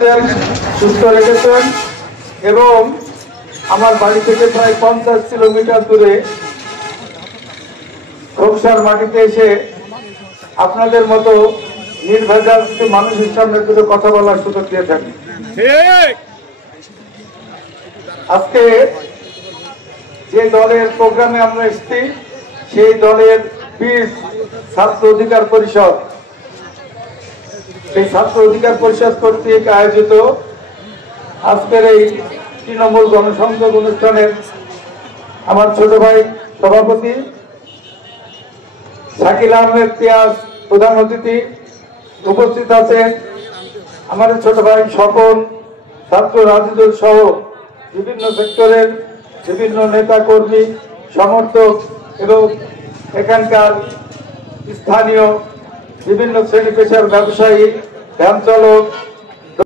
সুস্থ রেখেছেন এবং আমার বাড়ি থেকে প্রায় 50 কিলোমিটার দূরে খোকসার মাটিতে এসে আপনাদের মতো নির্ভেজাল কিছু মানুষের সামনে দুটো কথা বলার সুযোগ দিয়েছেন। আজকে যে দলের প্রোগ্রামে আমরা এসেছি সেই দলের বীজ ছাত্র অধিকার পরিষদ, এই ছাত্র অধিকার পরিষদ কর্তৃক আয়োজিত আজকের এই তৃণমূল গণসংযোগ অনুষ্ঠানের আমার ছোট ভাই সভাপতি শাকিল আহমেদ পিয়াস প্রধান অতিথি উপস্থিত আছেন, আমাদের ছোট ভাই স্বপন, ছাত্র রাজদল সহ বিভিন্ন সেক্টরের বিভিন্ন নেতা কর্মী সমর্থক এবং এখানকার স্থানীয় বিভিন্ন শ্রেণী পেশার ব্যবসায়ী, ভ্যান চালক,